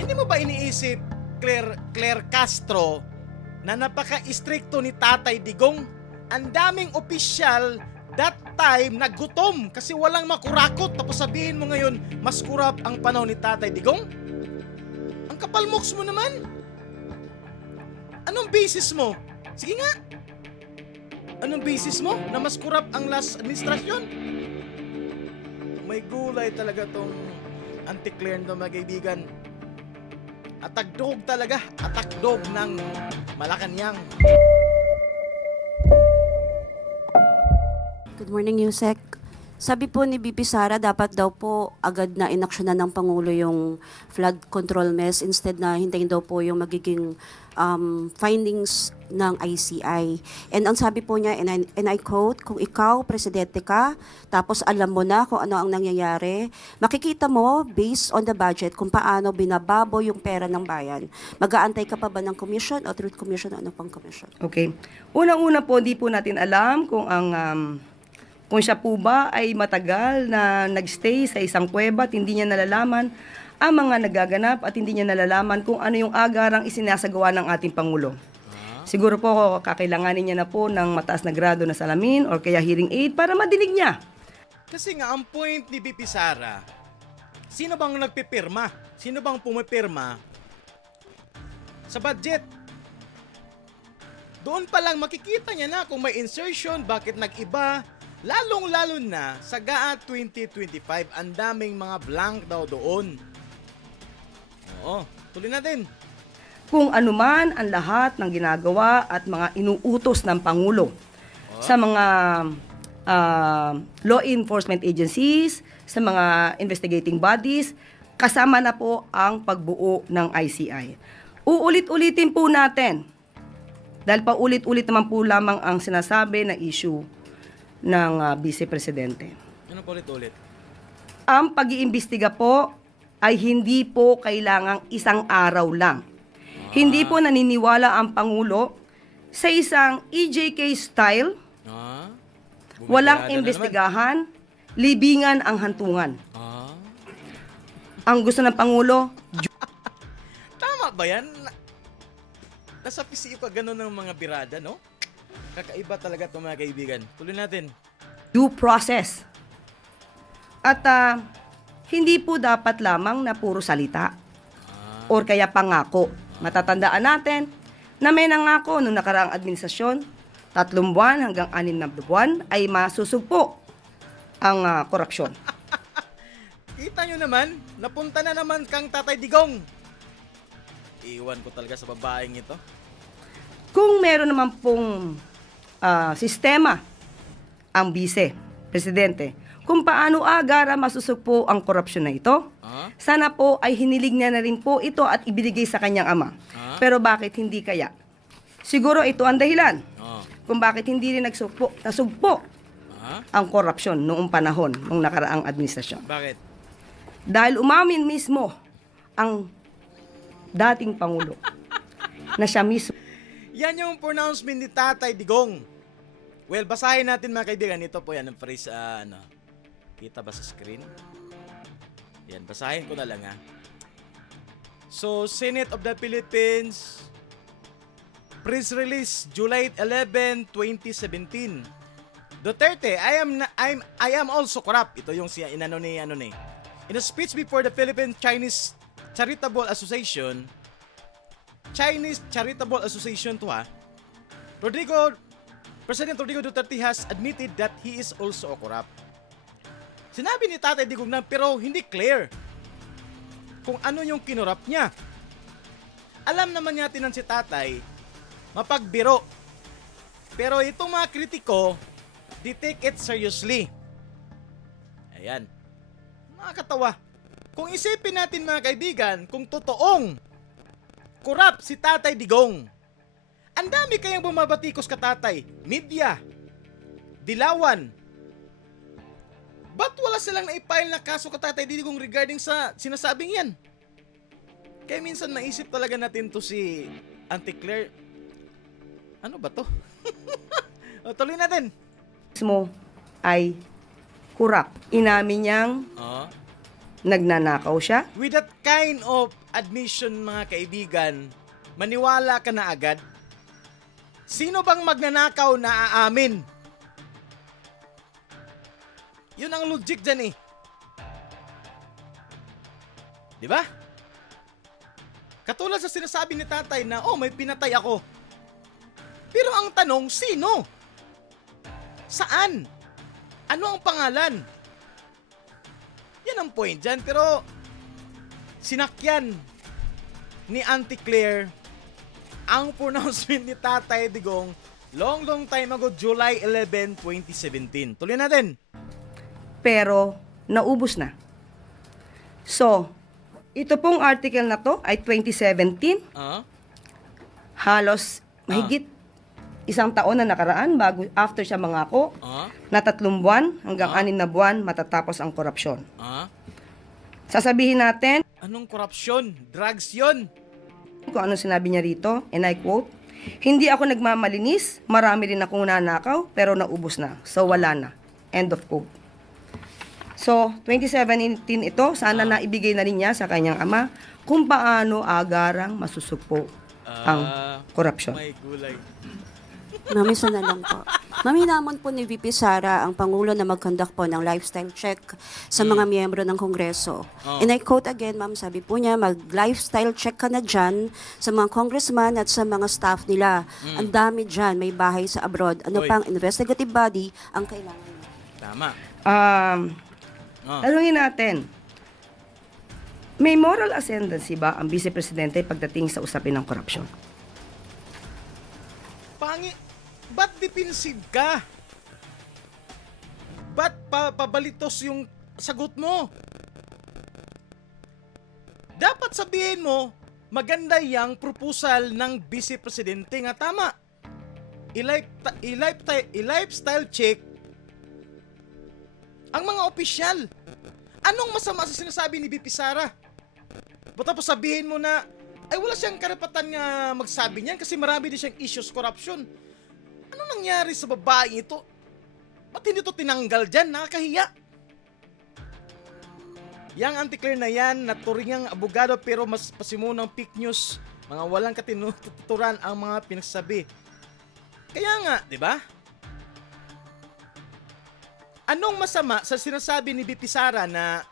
Hindi mo ba iniisip, Claire Castro, na napaka-istrikto ni Tatay Digong? Ang daming opisyal that time nagutom kasi walang makurakot, tapos sabihin mo ngayon mas kurap ang panahon ni Tatay Digong? Ang kapalmoks mo naman. Anong basis mo? Sige nga. Anong basis mo na mas kurap ang last administrasyon? May gulay talaga tong anti-Claire na mga kaibigan. Atagdog talaga, atagdog ng Malacanang. Good morning, Yusek. Sabi po ni BP Sara, dapat daw po agad na inaksyonan ng Pangulo yung flood control mess instead na hintayin daw po yung magiging findings ng ICI. And ang sabi po niya, and I quote, kung ikaw, presidente ka, tapos alam mo na kung ano ang nangyayari, makikita mo, based on the budget, kung paano binababo yung pera ng bayan. Mag-aantay ka pa ba ng commission o truth commission o ano pang commission? Okay. Unang-una po, di po natin alam kung kung siya po ba ay matagal na nagstay sa isang kuweba at hindi niya nalalaman ang mga nagaganap at hindi niya nalalaman kung ano yung agarang isinasagawa ng ating Pangulo. Siguro po kakailanganin niya na po ng mataas na grado na salamin or kaya hearing aid para madinig niya. Kasi nga, ang point ni BP Sara, sino bang nagpipirma? Sino bang pumipirma sa budget? Doon pa lang makikita niya na kung may insertion, bakit nag-iba. Lalong-lalo na sa GAA 2025, ang daming mga blank daw doon. Oo, tuloy natin. Kung anuman ang lahat ng ginagawa at mga inuutos ng Pangulo sa mga law enforcement agencies, sa mga investigating bodies, kasama na po ang pagbuo ng ICI. Uulit-ulitin po natin, dahil paulit-ulit naman po lamang ang sinasabi na issue ng Vice Presidente. Ano po ulit-ulit? Ang pag-iimbestiga po ay hindi po kailangang isang araw lang. Hindi po naniniwala ang Pangulo sa isang EJK style, walang imbestigahan, libingan ang hantungan. Ang gusto ng Pangulo, tama ba yan? Nasa PCU ka ganun ng mga birada, no? Kakaiba talaga itong mga kaibigan. Tuloy natin. due process. At hindi po dapat lamang na puro salita or kaya pangako. Matatandaan natin na may nangako noong nakaraang administrasyon, 3 buwan hanggang 6 na buwan ay masusugpo ang korupsyon. Kita nyo naman, napunta na naman kang Tatay Digong. Iwan ko talaga sa babaeng ito. Kung meron naman pong sistema ang Vice Presidente, kung paano agara masusugpo ang korupsyon na ito, sana po ay hinilig niya na rin po ito at ibinigay sa kanyang ama. Pero bakit hindi kaya? Siguro ito ang dahilan kung bakit hindi rin nasugpo ang korupsyon noong panahon ng nakaraang administrasyon. Bakit? Dahil umamin mismo ang dating Pangulo na siya mismo. Yan yung pronouncement ni Tatay Digong. Well, basahin natin mga kaibigan. Ito po yan ang phrase, kita ba sa screen? Yan, basahin ko na lang So, Senate of the Philippines, press release, July 11, 2017. Duterte, I am also corrupt. Ito yung siya inano ni. In a speech before the Philippine-Chinese Charitable Association, to President Rodrigo Duterte has admitted that he is also a corrupt. Sinabi ni Tatay Digong na pero hindi clear kung ano yung kinurap niya. Alam naman natin si Tatay, mapagbiro. Pero itong mga kritiko, they take it seriously. Ayan. Nakakatawa. Kung isipin natin mga kaibigan, kung totoong corrupt si Tatay Digong, ang dami kayang bumabatikos ka Tatay, media, dilawan. Ba't wala silang naipile na kaso ka Tatay Digong regarding sa sinasabing yan? Kaya minsan maisip talaga natin to si Auntie Claire. Ano ba to? O, tuloy natin. Mismo ay corrupt. Inamin niyang nagnanakaw siya? With that kind of admission, mga kaibigan, maniwala ka na agad? Sino bang magnanakaw na aamin? Yun ang logic dyan eh. Di ba? Katulad sa sinasabi ni tatay na, oh, may pinatay ako. Pero ang tanong, sino? Saan? Ano ang pangalan? Yan ang point dyan. Pero, sinakyan ni Auntie Claire ang pronouncement ni Tatay Digong long time ago, July 11, 2017. Tuloy natin. Pero naubos na. So, ito pong article na to ay 2017. Halos mahigit isang taon na nakaraan bago after siya mangako na 3 buwan hanggang 6 na buwan matatapos ang korupsyon. Sasabihin natin, anong korupsyon? Drugs yun. Kung ano sinabi niya rito, and I quote, "Hindi ako nagmamalinis, marami rin akong nanakaw, pero naubos na. So wala na." End of quote. So, 2017 ito, sana naibigay na rin niya sa kanyang ama kung paano agarang masusugpo ang korupsyon. May gulay. Mami, sana lang po. Mami, namon po ni VP Sara ang Pangulo na mag-conduct po ng lifestyle check sa mga miyembro ng Kongreso. And I quote again, ma'am, sabi po niya, mag-lifestyle check ka na dyan sa mga congressman at sa mga staff nila. Ang dami dyan, may bahay sa abroad. Ano pang investigative body ang kailangan niya? Tama. Talungin natin, may moral ascendancy ba ang Vice Presidente pagdating sa usapin ng korupsyon? Ba't defensive ka? Ba't pabalitos yung sagot mo? Dapat sabihin mo, maganda yung proposal ng Vice Presidente nga tama. I-lifestyle check ang mga opisyal. Anong masama sa sinasabi ni VP Sara? Tapos sabihin mo na, ay wala siyang karapatan nga magsabi niyan kasi marami din siyang issues corruption. Ano nangyari sa babae ito? Ba't hindi ito tinanggal dyan? Nakakahiya. Yang Auntie Claire na yan, naturingang abogado pero mas pasimunang fake news. Mga walang katinututuran ang mga pinagsasabi. Kaya nga, di ba? Anong masama sa sinasabi ni VP Sara na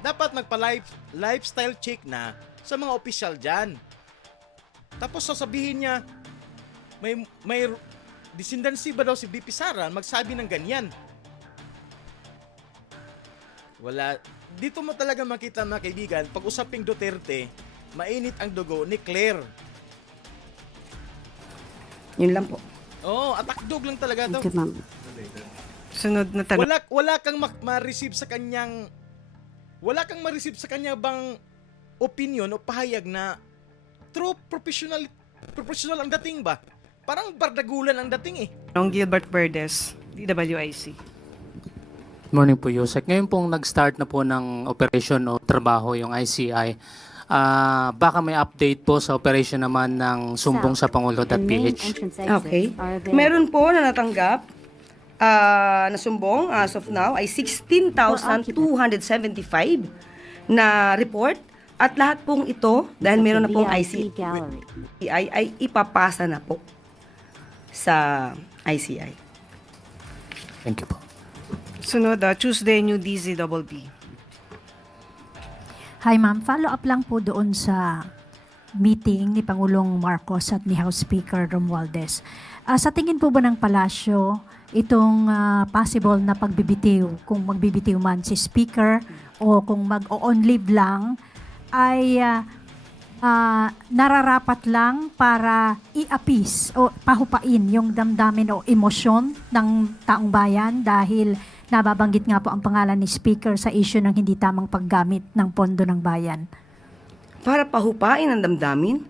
dapat magpa-lifestyle check na sa mga opisyal dyan? Tapos sasabihin niya, may descendancy ba daw si VP Sara magsabi ng ganyan? Wala. Dito mo talaga makita, mga kaibigan, pag usaping Duterte, mainit ang dugo ni Claire. Yun lang po. Oo, atakdog lang talaga daw. Okay, ma'am. Sunod na tanong. Wala kang ma-receive sa kanyang bang opinion o pahayag na true professional ang dating ba? Parang bardagulan ang dating eh. Gilbert Verdes, DWIC. Morning po, Yusek. Ngayon pong nag-start na po ng operation o trabaho yung ICI. Baka may update po sa operation naman ng sumbong sa Pangulo.ph. Okay. Meron po na natanggap na sumbong as of now ay 16,275 na report at lahat pong ito dahil meron na pong ICI ay ipapasa na po sa ICI. Thank you po. Sunod, Tuesday, New DZBB. Hi ma'am, follow up lang po doon sa meeting ni Pangulong Marcos at ni House Speaker Romualdez. Sa tingin po ba ng palasyo itong possible na pagbibitiw, kung magbibitiw man si Speaker o kung mag-on leave lang, ay nararapat lang para i-appease o pahupain yung damdamin o emosyon ng taong bayan dahil nababanggit nga po ang pangalan ni Speaker sa issue ng hindi tamang paggamit ng pondo ng bayan. Para pahupain ang damdamin?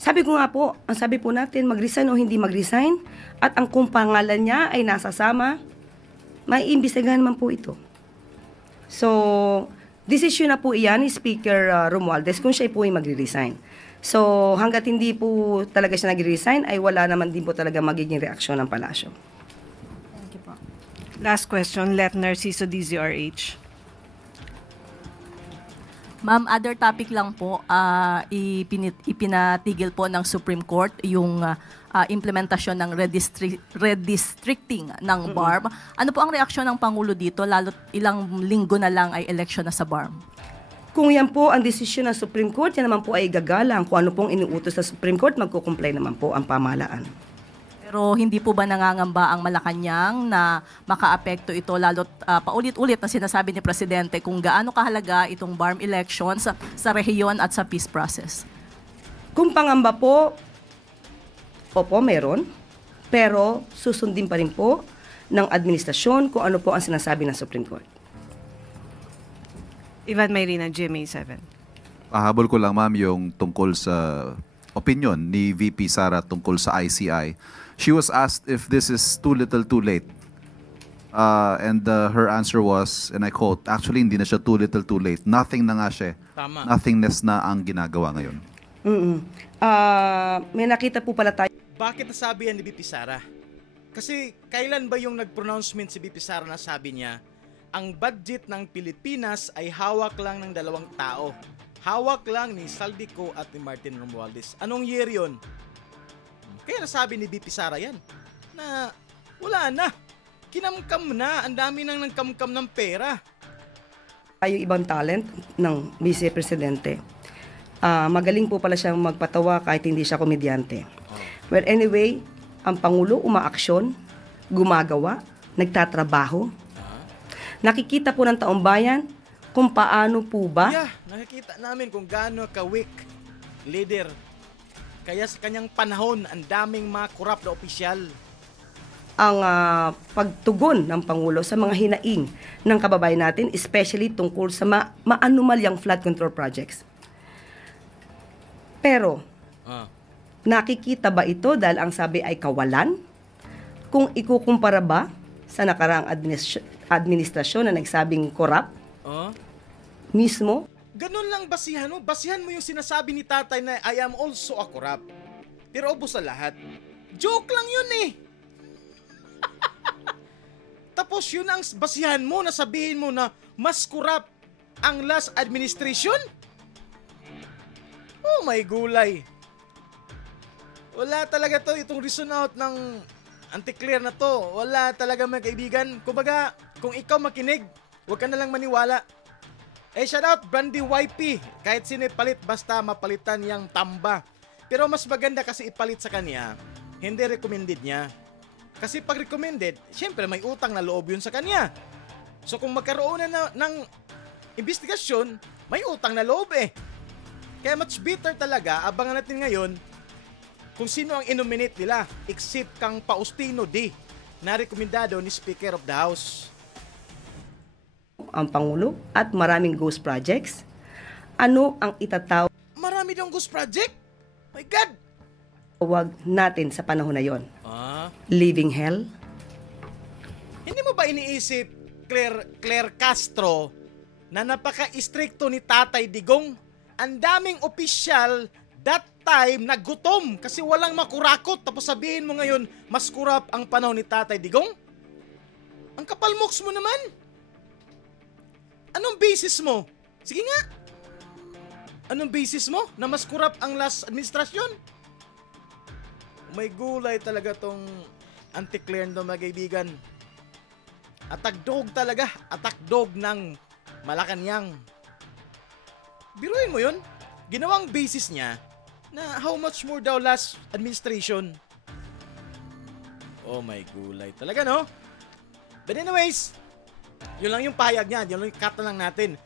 Sabi ko nga po, ang sabi po natin, mag-resign o hindi mag-resign, at ang kung pangalan niya ay nasasama, may imbestigahan naman po ito. So, desisyon na po iyan ni Speaker Romualdez kung siya po ay magre-resign. So, hanggat hindi po talaga siya nagre-resign, ay wala naman din po talaga magiging reaksyon ng palasyo. Thank you po. Last question, Letner, CISO DZRH. Ma'am, other topic lang po, ipinatigil po ng Supreme Court yung implementasyon ng redistricting ng BARM. Ano po ang reaksyon ng Pangulo dito, lalo't ilang linggo na lang ay election na sa BARM? Kung yan po ang desisyon ng Supreme Court, yan naman po ay gagalang. Kung ano pong inuutos sa Supreme Court, magkukumplay naman po ang pamahalaan. Pero hindi po ba nangangamba ang Malacanang na makaapekto ito lalo't paulit-ulit na sinasabi ni Presidente kung gaano kahalaga itong BARM elections sa rehiyon at sa peace process? Kung pangamba po, opo, meron. Pero susundin pa rin po ng administrasyon kung ano po ang sinasabi ng Supreme Court. Ivan Mayrina, GMA7. Pahabol ko lang, ma'am, yung tungkol sa opinion ni VP Sara tungkol sa ICI. She was asked if this is too little too late. And her answer was, and I quote, actually hindi na siya too little too late. Nothing na nga siya. Tama. Nothingness na ang ginagawa ngayon. May nakita po pala tayo. Bakit nasabi yan ni BP Sara? Kasi kailan ba yung nag-pronouncement si BP Sara na sabi niya, ang budget ng Pilipinas ay hawak lang ng 2 tao. Hawak lang ni Saldico at ni Martin Romualdez. Anong year yun? Kaya nasabi ni BP Sara yan, na wala na. Kinamkam na. Ang dami nang nagkamkam ng pera. Tayo ibang talent ng Vice Presidente. Magaling po pala siyang magpatawa kahit hindi siya komedyante. Well, anyway, ang Pangulo umaaksyon, gumagawa, nagtatrabaho. Nakikita po ng taong bayan kung paano po ba Yeah, nakikita namin kung gaano ka-weak leader. Kaya sa kanyang panahon, ang daming mga corrupt na opisyal. ang pagtugon ng Pangulo sa mga hinaing ng kababayan natin, especially tungkol sa maanumalyang flood control projects. Pero, nakikita ba ito dahil ang sabi ay kawalan? Kung ikukumpara ba sa nakaraang administrasyon na nagsabing corrupt? Mismo? Ganun lang basihan mo. Basihan mo yung sinasabi ni tatay na I am also a corrupt. Pero ubos sa lahat. Joke lang yun eh. Tapos yun ang basihan mo na sabihin mo na mas corrupt ang last administration? Oh my gulay. Wala talaga to itong reason out ng anti-clear na to. Wala talaga mga kaibigan. Kumbaga, kung ikaw makinig, huwag ka na lang maniwala. Shout out Brandy YP. Kahit sino ipalit, basta mapalitan yung tamba. Pero mas maganda kasi ipalit sa kanya, hindi recommended niya. Kasi pag recommended, syempre may utang na loob yun sa kanya. So kung magkaroon na ng investigasyon, may utang na loob eh. Kaya much better talaga, abangan natin ngayon kung sino ang inominate nila, except kang Faustino D, na rekomendado ni Speaker of the House. Ang Pangulo at maraming ghost projects. Ano ang itatawag Marami daw ghost project? My God! natin sa panahon na yon? Living hell? Hindi mo ba iniisip, Claire Castro, na napaka-istrikto ni Tatay Digong? Ang daming opisyal that time nagutom kasi walang makurakot, tapos sabihin mo ngayon mas kurap ang panahon ni Tatay Digong? Ang kapalmoks mo naman. Anong basis mo? Sige nga. Anong basis mo na mas kurap ang last administrasyon? May gulay talaga tong anti-clear na mga kaibigan. Atak-dog talaga. Atak-dog ng Malacanang. Biruin mo yun. Ginawang basis niya na how much more daw last administration. Oh my gulay talaga, no? But anyways, yun lang yung pahayag niya. Yun lang yung cut na lang natin.